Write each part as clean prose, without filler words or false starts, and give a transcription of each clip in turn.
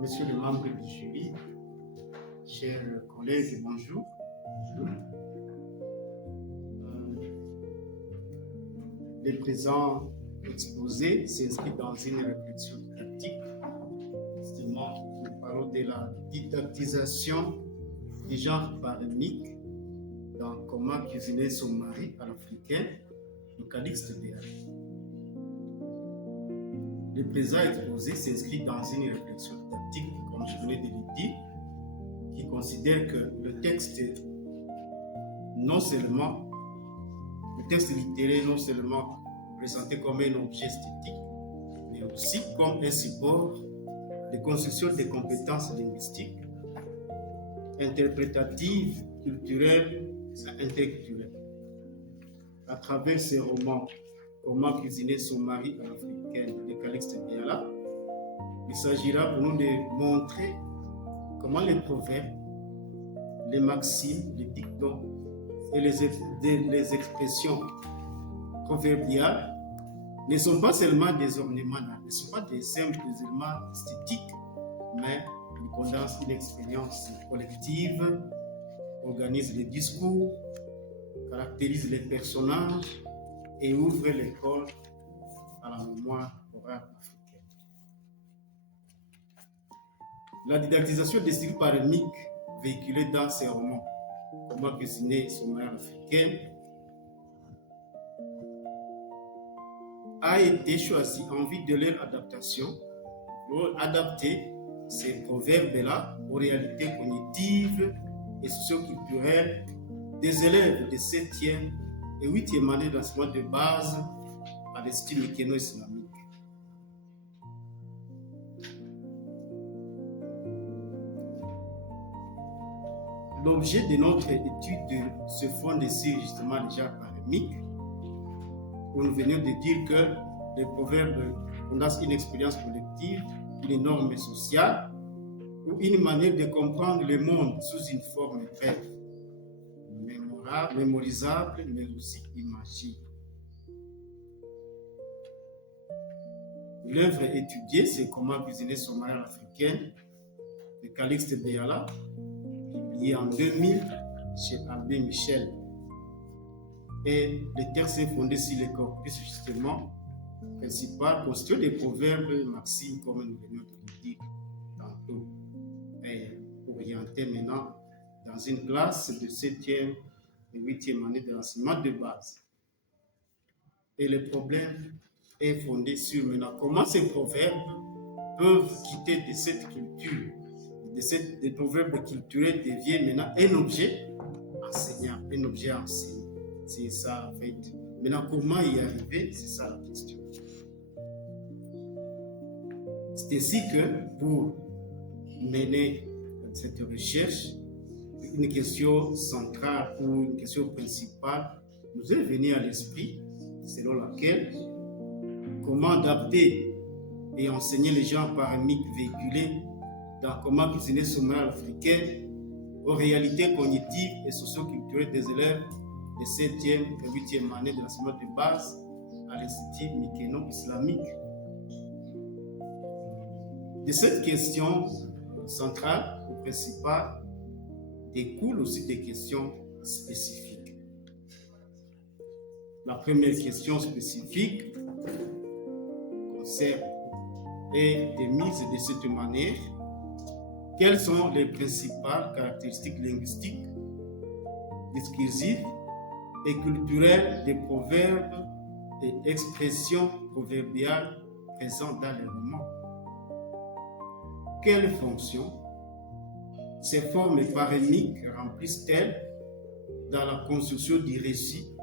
Monsieur le membre du jury, chers collègues, bonjour. Le présent exposé s'inscrit dans une réflexion didactique. Justement, nous parlons de la didactisation du genre paramique dans Comment cuisiner son mari à l'africain, le Calixte Béala. Le présent exposé s'inscrit dans une réflexion didactique, comme je venais de le dire, qui considère que le texte littéraire non seulement présenté comme un objet esthétique, mais aussi comme un support de construction des compétences linguistiques, interprétatives, culturelles et intellectuelles. À travers ces romans, Comment cuisiner son mari à l'africaine de Calixte Béala, il s'agira pour nous de montrer comment les proverbes, les maximes, les dictons et les expressions proverbiales ne sont pas seulement des ornements, ne sont pas des simples éléments esthétiques, mais ils condensent une expérience collective, organisent les discours, caractérisent les personnages et ouvrent l'école à la mémoire orale africaine. La didactisation des styles paramiques véhiculée dans ces romans, Comment cuisiner son mari à l'africaine, a été choisi en vue de leur adaptation pour adapter ces proverbes-là aux réalités cognitives et socio-culturelles des élèves de 7e et 8e année d'enseignement de base à l'estime mykéno-islamique. L'objet de notre étude se fonde sur justement le genre paramique, où nous venons de dire que les proverbes condensent une expérience collective, une norme sociale, ou une manière de comprendre le monde sous une forme brève, mémorisable, mais aussi imagée. L'œuvre étudiée, c'est Comment cuisiner son mari à l'africaine de Calixte Béala, publié en 2000 chez Abbé Michel. Et le texte est fondé sur le corpus justement principal, constitué des proverbes et maximes, comme nous venons de le dire tantôt, et orienté maintenant dans une classe de 7e et 8e année de l'enseignement de base. Et le problème est fondé sur maintenant comment ces proverbes peuvent quitter de cette culture, des proverbes culturels deviennent maintenant un objet enseignant, un objet enseignant. C'est ça en fait. Maintenant, comment y arriver, c'est ça la question. C'est ainsi que pour mener cette recherche, une question centrale ou une question principale nous est venue à l'esprit, selon laquelle comment adapter et enseigner les genres paramiques véhiculés dans Comment cuisiner son mari africain aux réalités cognitives et socio-culturelles des élèves de 7e et 8e année de l'enseignement de base à l'Institut mykéno-islamique. De cette question centrale ou principale découlent aussi des questions spécifiques. La première question spécifique concerne et est mise de cette manière: quelles sont les principales caractéristiques linguistiques, discursives et culturelles des proverbes et expressions proverbiales présentes dans les romans? Quelle fonction ces formes paramiques remplissent-elles dans la construction du récit,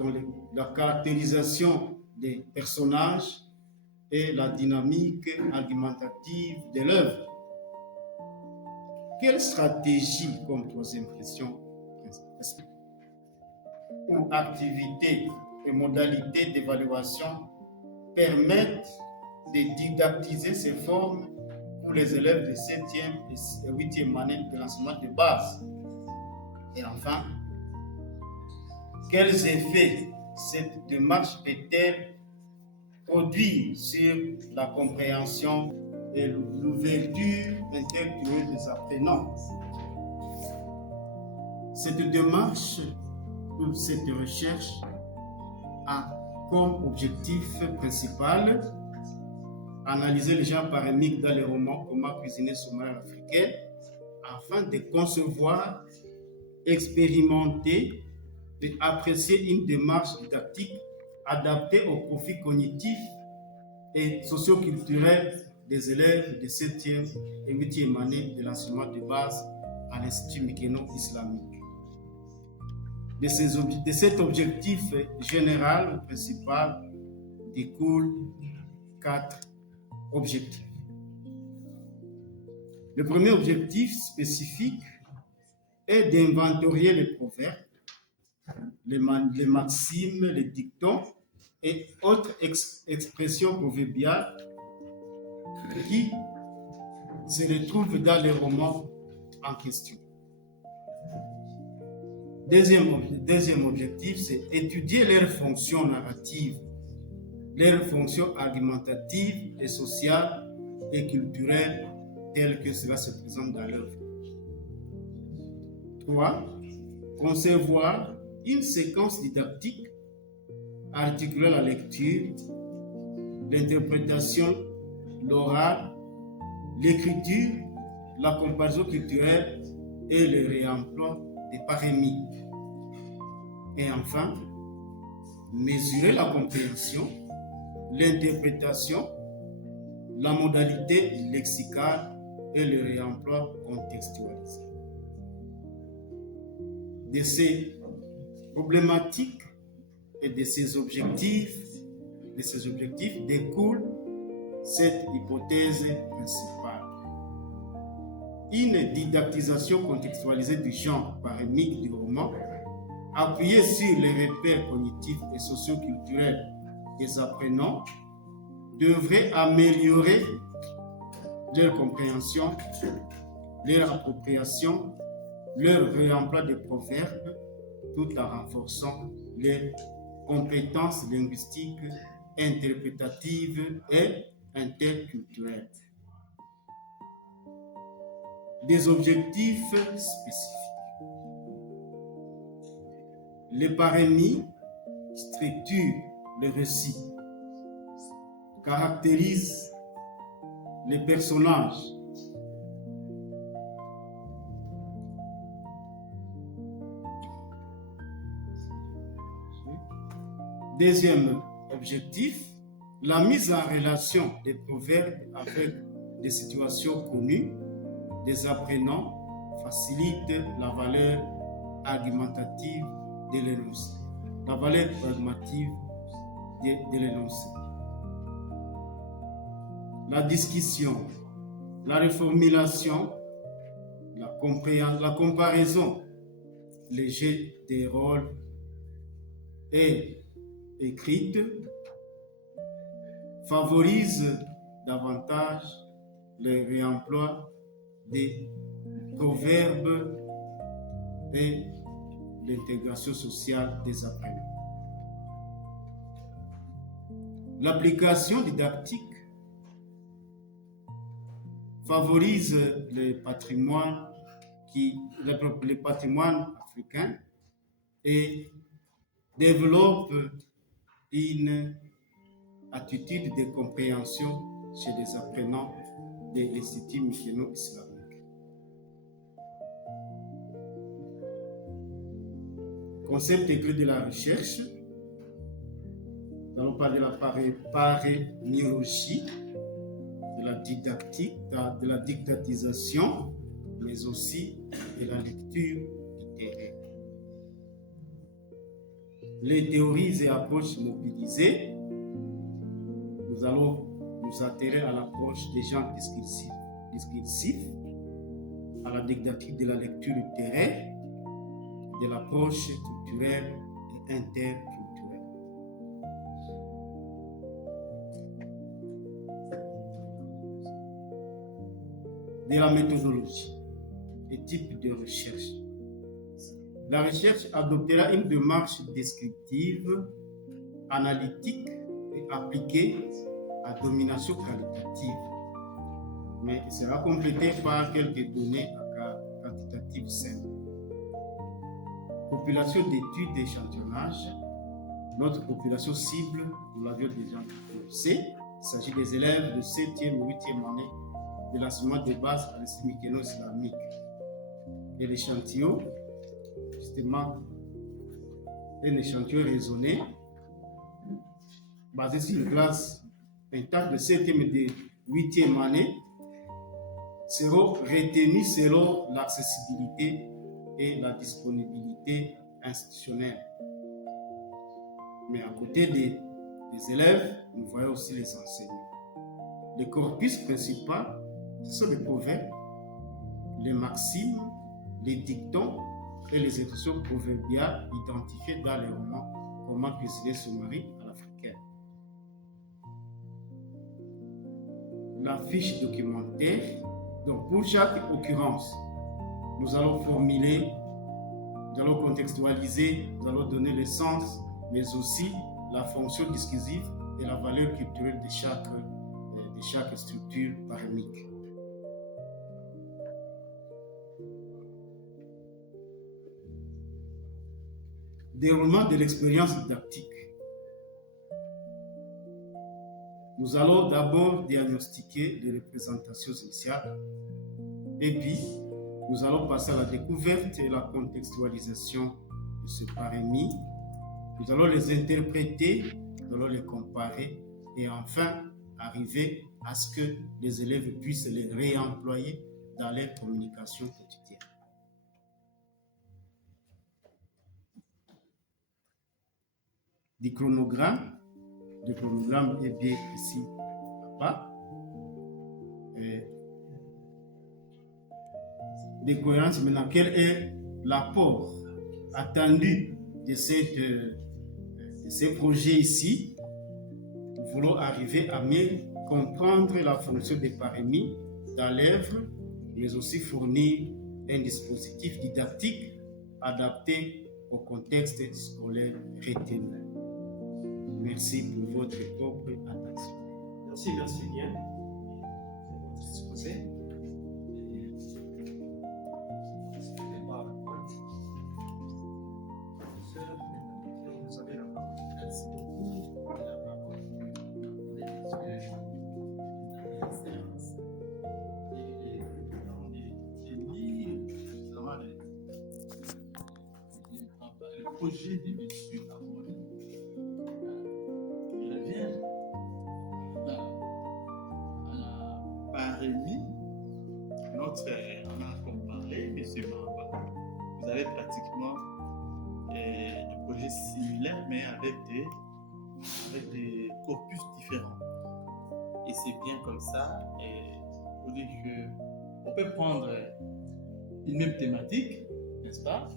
dans la caractérisation des personnages et la dynamique argumentative de l'œuvre? Quelle stratégie, comme troisième question, ou activités et modalités d'évaluation permettent de didactiser ces formes pour les élèves de 7e et 8e année de l'enseignement de base? Et enfin, quels effets cette démarche peut-elle produire sur la compréhension et l'ouverture intellectuelle des apprenants. Cette démarche ou cette recherche a comme objectif principal analyser les genres parémiques dans les romans Comment cuisiner sommaire à l'africaine afin de concevoir, expérimenter et apprécier une démarche didactique adaptée aux profils cognitifs et socioculturels des élèves de 7e et 8e année de l'enseignement de base à l'Institut Mikeno islamique. De cet objectif général ou principal découlent 4 objectifs. Le premier objectif spécifique est d'inventorier les proverbes, les maximes, les dictons et autres expressions proverbiales qui se retrouvent dans les romans en question. Deuxième objectif, c'est étudier leurs fonctions narratives, leurs fonctions argumentatives et sociales et culturelles telles que cela se présente dans l'œuvre. 3. Concevoir une séquence didactique articulant la lecture, l'interprétation, l'oral, l'écriture, la comparaison culturelle et le réemploi des parémies. Et enfin, mesurer la compréhension, l'interprétation, la modalité lexicale et le réemploi contextualisé. De ces problématiques et de ces objectifs découle cette hypothèse principale. Une didactisation contextualisée du genre parémique du roman, appuyée sur les repères cognitifs et socioculturels des apprenants, devrait améliorer leur compréhension, leur appropriation, leur réemploi de proverbes, tout en renforçant les compétences linguistiques, interprétatives et interculturelles. Des objectifs spécifiques. Les parémies structurent le récit, caractérisent les personnages, deuxième objectif, la mise en relation des proverbes avec des situations connues des apprenants facilite la valeur argumentative de l'énoncé. La valeur pragmatique de l'énoncé. La discussion, la reformulation, la comparaison, les jeux des rôles et écrite favorise davantage le réemploi des proverbes et l'intégration sociale des apprenants. L'application didactique favorise le patrimoine africain et développe une attitude de compréhension chez les apprenants de l'Institut Mikeno islamique. Concept clé de la recherche. Nous allons parler de la parémiologie, de la didactique, de la didactisation, mais aussi de la lecture littéraire. Les théories et approches mobilisées. Nous allons nous atterrir à l'approche des genres discursifs, à la didactique de la lecture littéraire, de l'approche culturelle et interculturelle. De la méthodologie et type de recherche. La recherche adoptera une démarche descriptive, analytique et appliquée à domination qualitative. mais il sera complété par quelques données quantitatives simples. Population d'études d'échantillonnage. Notre population cible, nous l'avions déjà dit, il s'agit des élèves de 7e et 8e année de l'enseignement de base à l'Institut islamique. Et l'échantillon, justement, un échantillon raisonné, basé sur une classe intacte de 7e et de 8e année, seront retenus selon l'accessibilité et la disponibilité institutionnelle. Mais à côté des élèves, nous voyons aussi les enseignants. Le corpus principal, ce sont les proverbes, les maximes, les dictons et les expressions proverbiales identifiées dans les romans Comment cuisiner son mari à l'africaine. La fiche documentaire, donc pour chaque occurrence, nous allons formuler, nous allons contextualiser, nous allons donner le sens, mais aussi la fonction discursive et la valeur culturelle de chaque structure parémique. Déroulement de l'expérience didactique. Nous allons d'abord diagnostiquer les représentations initiales et puis nous allons passer à la découverte et la contextualisation de ce parémie. Nous allons les interpréter, nous allons les comparer et enfin arriver à ce que les élèves puissent les réemployer dans leur communication quotidienne. Du chronogramme, le chronogramme est bien ici là-bas. Des cohérences, maintenant, quel est l'apport attendu de ces projets ici? Nous voulons arriver à mieux comprendre la fonction des parémies dans l'œuvre, mais aussi fournir un dispositif didactique adapté au contexte scolaire retenu. Merci pour votre propre attention. Merci bien. Exposé. Projet de l'étude revient à la parémie. On a comparé, M. Mamba. Vous avez pratiquement des projets similaires, mais avec des corpus différents. Et c'est bien comme ça. Pour dire qu'on peut prendre une même thématique, n'est-ce pas,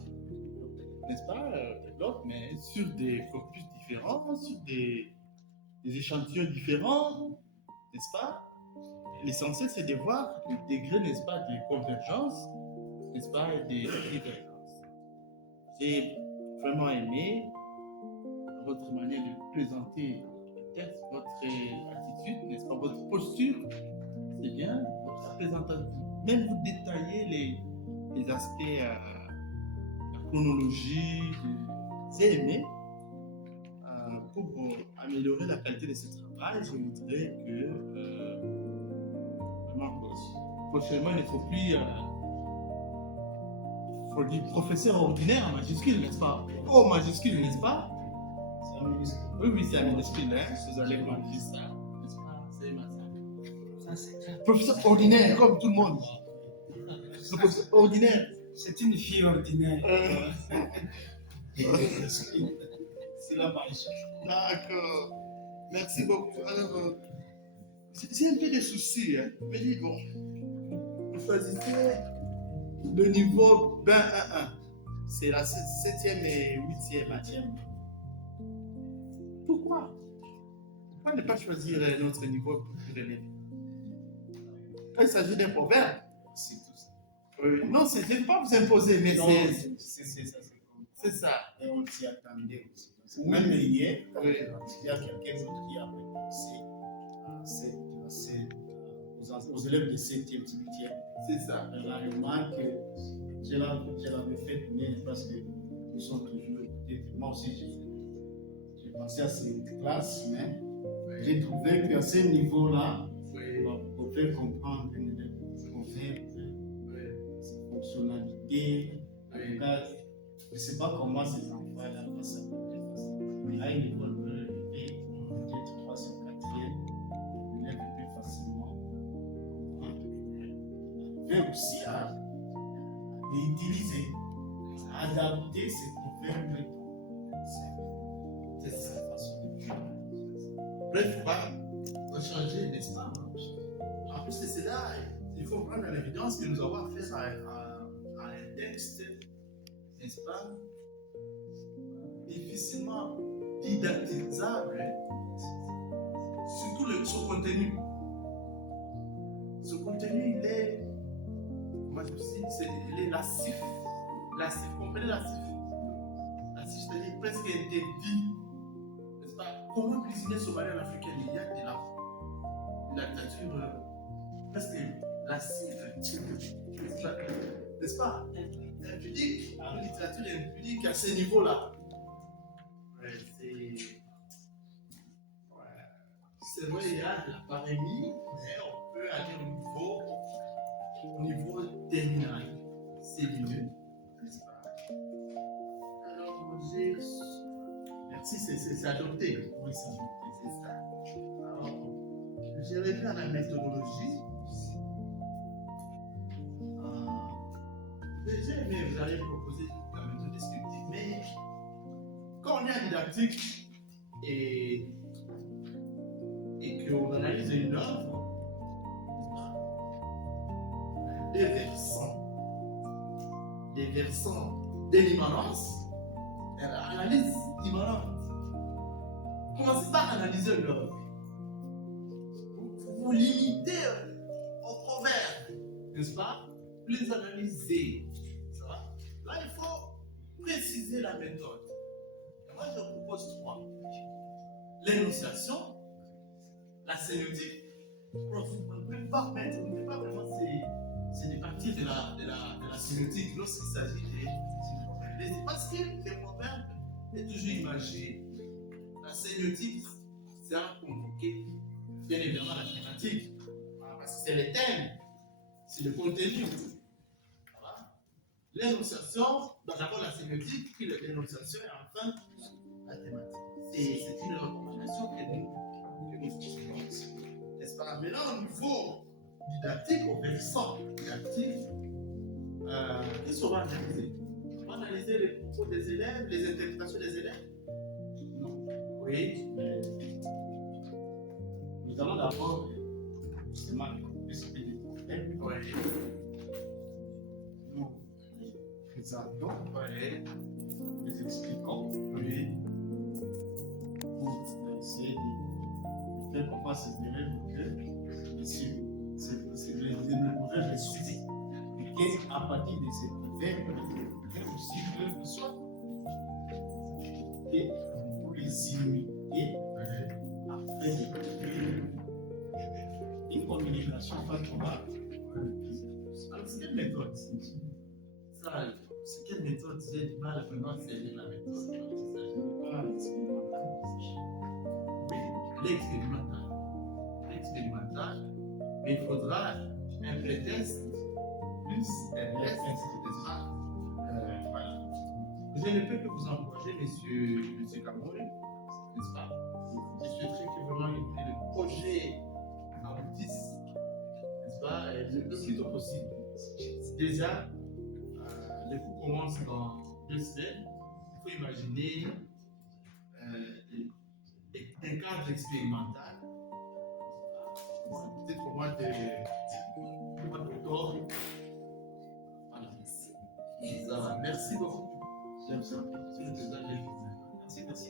mais sur des corpus différents, sur des échantillons différents, n'est-ce pas? L'essentiel, c'est de voir le degré, n'est-ce pas, de convergence, n'est-ce pas, et de divergence. J'ai vraiment aimé votre manière de présenter le texte, votre attitude, n'est-ce pas, votre posture, c'est bien, votre présentation. Même vous détaillez les aspects, la chronologie, j'ai aimé. Pour améliorer la qualité de ce travail, je voudrais que vraiment prochainement il ne faut plus faut dire professeur ordinaire en majuscule, n'est-ce pas? Oh, majuscule, n'est-ce pas? C'est un minuscule. Oui, c'est un minuscule, hein? Vous allez corriger ça, n'est-ce pas? C'est ma ça. Professeur ordinaire, comme tout le monde. Le professeur ordinaire. C'est une fille ordinaire. C'est la magie. D'accord. Merci beaucoup. Alors, c'est un peu des soucis, hein. Mais dis bon, vous choisissez le niveau Ben 1-1. C'est la 7e et 8e. Pourquoi ne pas choisir notre niveau plus élevé? Quand il s'agit d'un proverbe, C'est tout ça. non, je ne vais pas vous imposer, mais Non, c'est ça. c'est ça. Et on s'y attendait aussi. Même hier, Oui. il y a quelqu'un d'autre qui a pensé aux aux élèves de 7e, 8e. C'est ça. La remarque, je l'avais faite, mais parce que nous sommes toujours écoutés. Moi aussi, j'ai pensé à cette classe, mais j'ai trouvé qu'à ce niveau-là, on pouvait comprendre ses fonctionnalités. En tout cas, je ne sais pas comment ces enfants-là vont s'adapter facilement. À un niveau un peu élevé, peut-être 3e, 4e, on élève plus facilement. Mais aussi à utiliser, à adapter ces proverbes. C'est ça la façon de faire. Bref, on va changer, n'est-ce pas? En plus, c'est là, il faut prendre en évidence que nous avons affaire à un texte, n'est-ce pas, difficilement didactisable, surtout son contenu. Ce contenu, il est, moi je dis, il est lascif. Lascif, vous comprenez lascif? Lascif, c'est-à-dire presque interdit. N'est-ce pas? Comment cuisiner somalienne africaine? Il y a de la littérature presque lascive, n'est-ce pas? Impudique, une littérature impudique à ce niveau-là. C'est vrai, il y a de la parémie, mais on peut aller au niveau terminal. C'est mieux, n'est-ce pas? Alors, merci, c'est adopté. Oui, c'est adopté, c'est ça. Alors, j'ai revu à la méthodologie. J'ai aimé, vous allez proposer la méthode descriptive, mais quand on est en didactique et qu'on analyse une œuvre, des versants de l'immanence, analyse immanente. Commencez par analyser l'œuvre. Vous limitez au proverbe, n'est-ce pas? Vous les analysez. Ça va? Là, il faut préciser la méthode. Et moi, je propose 3. L'énonciation, la sémiotique. On ne peut pas vraiment c'est des parties de la sémiotique lorsqu'il s'agit des proverbes. Parce que les proverbes est toujours imagé. La sémiotique, c'est à convoquer, bien évidemment, la thématique. Parce que c'est les thèmes, c'est le contenu. Voilà. L'énonciation, d'abord la sémiotique, puis l'énonciation et enfin la thématique. C'est une recommandation que nous faisons. N'est-ce pas? Maintenant, au niveau didactique, au versant didactique, qu'est-ce qu'on va analyser? On va analyser les propos des élèves, les interprétations des élèves. Non. Oui. Mais nous allons d'abord justement expliquer les problèmes. Oui. Nous les présentons, Oui. les expliquons Oui. pour essayer de faire comprendre ces élèves que c'est le proverbe est suivi. Et qu'à partir de ces proverbes, ils aussi peuvent soit et pour les imiter après une communication favorable. Alors, c'est quelle méthode? Ça, c'est quelle méthode? J'ai du mal à vraiment saisir la méthode. Oui, l'expérimental. L'expérimental, mais il faudra un pré-test plus un test, n'est-ce pas? Voilà. Je ne peux que vous encourager, monsieur Cameroun, n'est-ce pas? Je souhaiterais que vraiment le projet aboutisse, n'est-ce pas? Le plus tôt possible. Déjà, les cours commencent dans 2 semaines. Il faut imaginer un cadre expérimental. Peut-être au mois d'octobre. Voilà. Ça va. Merci beaucoup. J'aime ça. C'est le président de l'église. Merci.